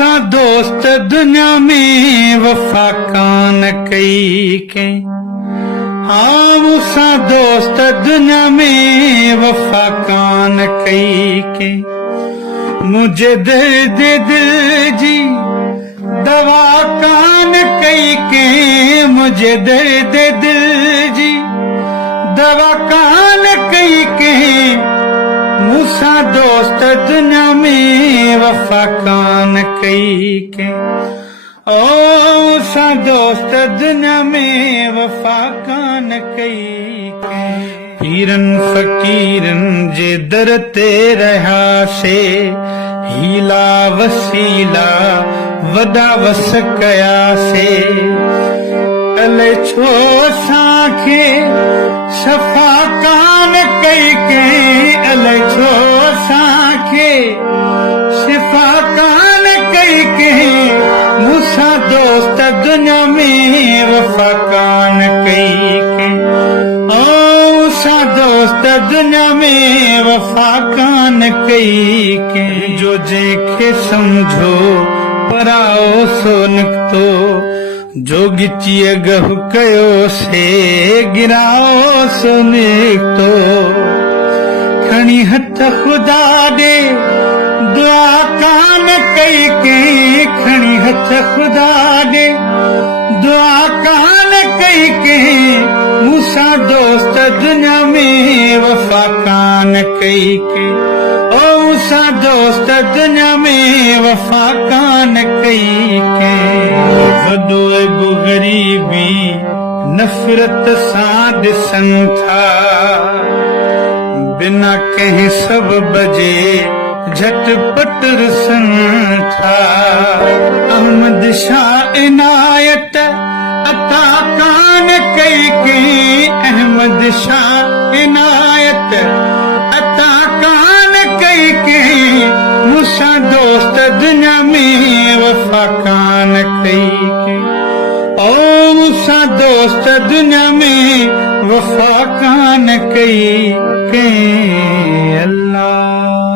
मूसा दोस्त दुनिया में वफा कान कई के। हाँ मूसा दोस्त दुनिया में वफा कान कई के। मुझे दर्द दिल जी दवा कान कई के। मुझे दर्द दिल जी दवा कान कई के। मूसा दोस्त दुनिया में वफा कान कई के। ओ मूसा दोस्त दुनिया में वफा कान कई के। पीरन फकीरन जे दर ते रहा से हीला वसीला वदा वस कया से। अले छो साखे सफा कान कई के। अले छो साखे सफा कान कई के। मूसा दोस्त दुनिया में वफा कान कई के। ओ मूसा दोस्त दुनिया में वफा कान कई के। जो जेखे समझो पराओ सो निकतो। जो गिचिए गहु कयो से गिराओ सो निकतो। खणी हथ खुदा दे दुआ कान कई के। खणी हथ खुदा दे दुआ कान कई के। मूसा दोस्त दुनिया में वफा कान कई के। ओ मूसा दोस्त दुनिया में वफा कान कई के। वडो एगो गरीबी नफरत सां ॾिसन था। बिना कंहिं सबब जे झटपट रुसन था। अहमद शाह इनायत अता कान कई के। अहमद शाह इनायत अता कान कई के। मूसा दोस्त दुनिया में वफा कान कई के। ओ मूसा दोस्त दुनिया में वफा कान कई के। अल्लाह